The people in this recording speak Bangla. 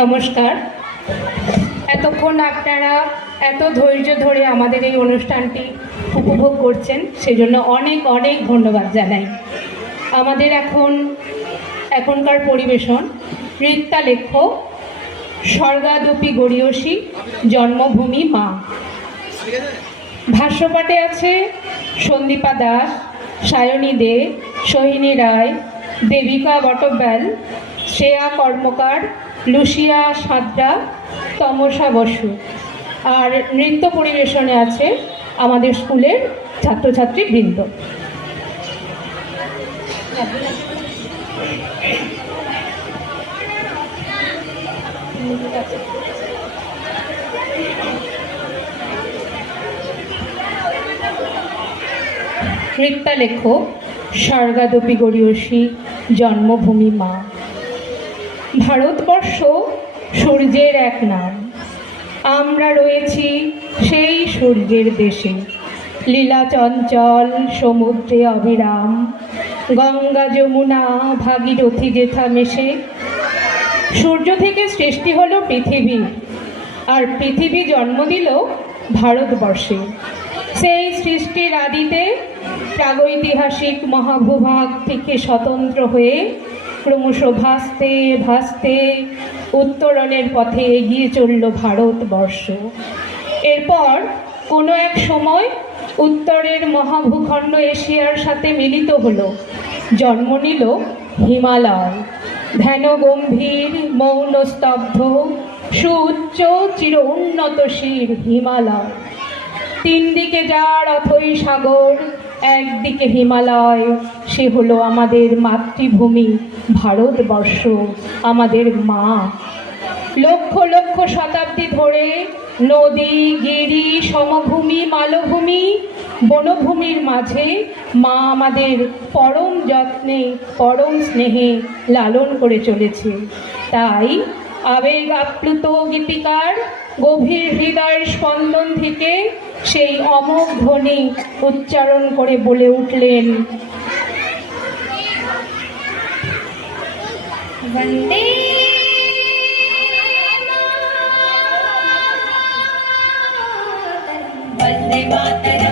নমস্কার। এতক্ষণ আপনারা এত ধৈর্য ধরে আমাদের এই অনুষ্ঠানটি উপভোগ করছেন, সেজন্য অনেক অনেক ধন্যবাদ জানাই। আমাদের এখনকার পরিবেশন নৃত্যালেখ্য স্বর্গাদপি গড়িয়সী জন্মভূমি মা। ভাষ্যপাঠে আছে সন্দীপা দাস, সায়নী দে, সোহিনী রায়, দেবিকা বটব্যাল, শ্রেয়া কর্মকার, লুসিয়া সাঁতরা, তমসা বসু। আর নৃত্য পরিবেশনে আছে আমাদের স্কুলের ছাত্রছাত্রী বৃন্দ। নৃত্যালেখ্য স্বর্গাদপি গড়িয়সী জন্মভূমি মা। ভারতবর্ষ সূর্যের এক নাম, আমরা রয়েছি সেই সূর্যের দেশে। লীলা চঞ্চল সমুদ্রে অবিরাম, গঙ্গা যমুনা ভাগীরথী যেথা মেশে। সূর্য থেকে সৃষ্টি হলো পৃথিবী, আর পৃথিবী জন্ম দিল ভারতবর্ষে। সেই সৃষ্টির আদিতে প্রাগৈতিহাসিক মহাভূভাগ থেকে স্বতন্ত্র হয়ে ক্রমশ ভাসতে ভাসতে উত্তরণের পথে এগিয়ে চলল ভারতবর্ষ। এরপর কোনো এক সময় উত্তরের মহাভূখণ্ড এশিয়ার সাথে মিলিত হলো, জন্ম নিল হিমালয়। ধ্যানগম্ভীর মৌন স্তব্ধ সুউচ্চ চির উন্নত শির হিমালয়। তিন দিকে যার অথই সাগর, একদিকে হিমালয়, সে হলো আমাদের মাতৃভূমি ভারতবর্ষ, আমাদের মা। লক্ষ লক্ষ শতাব্দী ধরে নদী, গিরি, সমভূমি, মালভূমি, বনভূমির মাঝে মা আমাদের পরম যত্নে পরম স্নেহে লালন করে চলেছে। তাই আবেগ আপ্লুত গীতিকার গভীর হৃদয়ের স্পন্দন থেকে সেই অমোঘ ধ্বনি উচ্চারণ করে বলে উঠলেন, বন্দে বন্দে মাতরম।